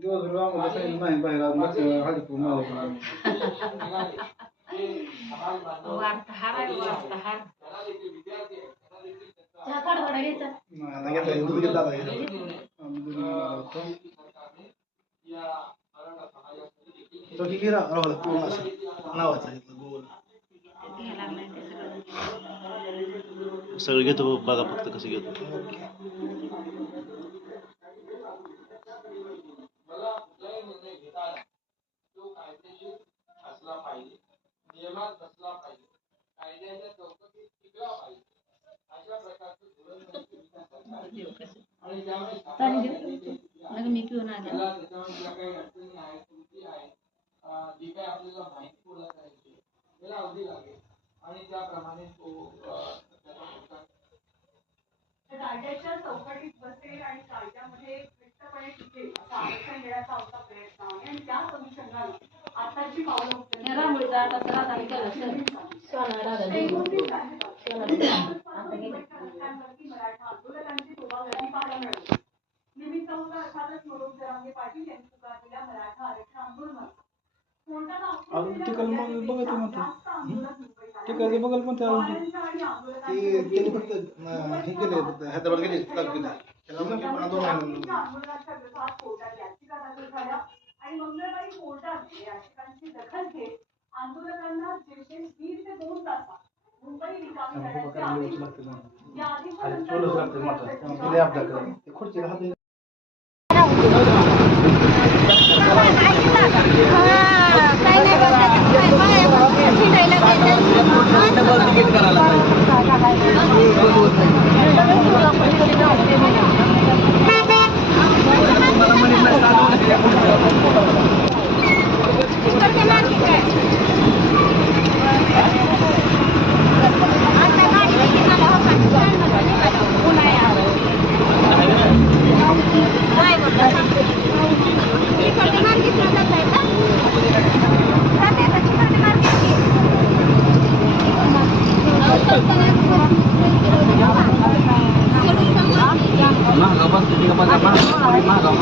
दिवसभर आम्हाला सांगितलं नाही बाहेर आज मग हाजीपूर मला वार्ताहार आहे वार्ताहार चहा थोडा थोडा घ्यायचा आता घेतला दूध घेतला तो की गिरा राहुल पूर्ण असं नावाचा घेतला गोल सगळं घेतो बघा फक्त कसं घेतो मला कुठलाही निर्णय घेताना तो कायदेशीर असला पाहिजे नियमात बसला पाहिजे कायद्याच्या चौकटीत टिकला पाहिजे अशा प्रकारचं धोरण आणि त्यामुळे मी पिऊन आले मला त्याच्यावर ज्या काही अडचणी आहेत त्रुटी आहेत जी काही आपल्याला माहिती गोळा करायची त्याला अवधी लागेल आणि त्याप्रमाणे तो कायद्याच्या चौकटीत बसेल आणि कायद्यामध्ये स्पष्टपणे टिकेल असं आरक्षण देण्याचा आमचा प्रयत्न आहे आणि त्या अनुषंगाने आताची पावलं उचलली मराठा आंदोलकांची तोबा गती पाहायला मिळाली निमित्त होता अर्थातच मनोज जरांगे पाटील यांनी पुकारलेल्या मराठा आरक्षण आंदोलनात अजून टिकल मग बघत म्हणतो टिकायचं बघल पण त्यांनी फक्त हे केले फक्त हैदराबाद गेले आंदोलनाच्या विरोधात कोर्टात याचिका दाखल झाल्या आणि मंगळवारी कोर्टाने याचिकांची दखल घेत आंदोलकांना 1.5 ते 2 तासात मुंबई रिकामी करण्याचे आदेश या आदेशानंतर महागाव